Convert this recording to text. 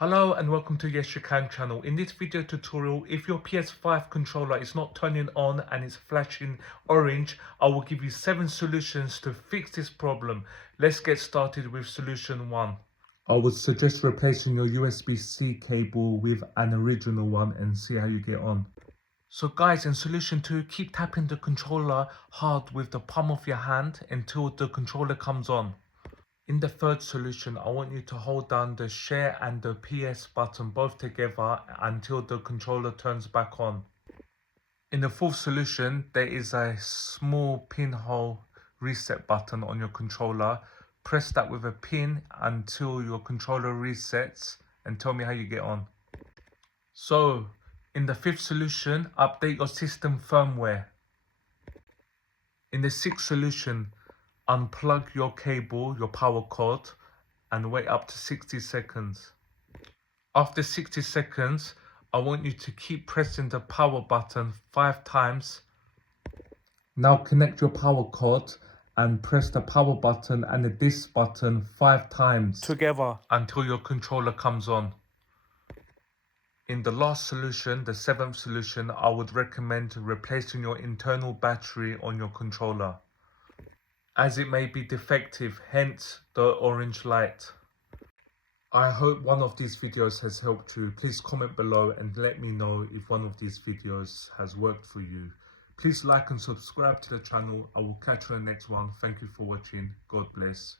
Hello and welcome to Yes You Can channel. In this video tutorial, if your PS5 controller is not turning on and it's flashing orange, I will give you 7 solutions to fix this problem. Let's get started with solution 1. I would suggest replacing your USB-C cable with an original one and see how you get on. So guys, in solution 2, keep tapping the controller hard with the palm of your hand until the controller comes on. In the third solution, I want you to hold down the share and the PS button both together until the controller turns back on. In the fourth solution, there is a small pinhole reset button on your controller. Press that with a pin until your controller resets and tell me how you get on. So, in the fifth solution, update your system firmware. In the sixth solution, unplug your cable, your power cord, and wait up to 60 seconds. After 60 seconds, I want you to keep pressing the power button 5 times. Now connect your power cord and press the power button and the disc button 5 times together until your controller comes on. In the last solution, the seventh solution, I would recommend replacing your internal battery on your controller, as it may be defective, hence the orange light. I hope one of these videos has helped you. Please comment below and let me know if one of these videos has worked for you. Please like and subscribe to the channel. I will catch you in the next one. Thank you for watching. God bless.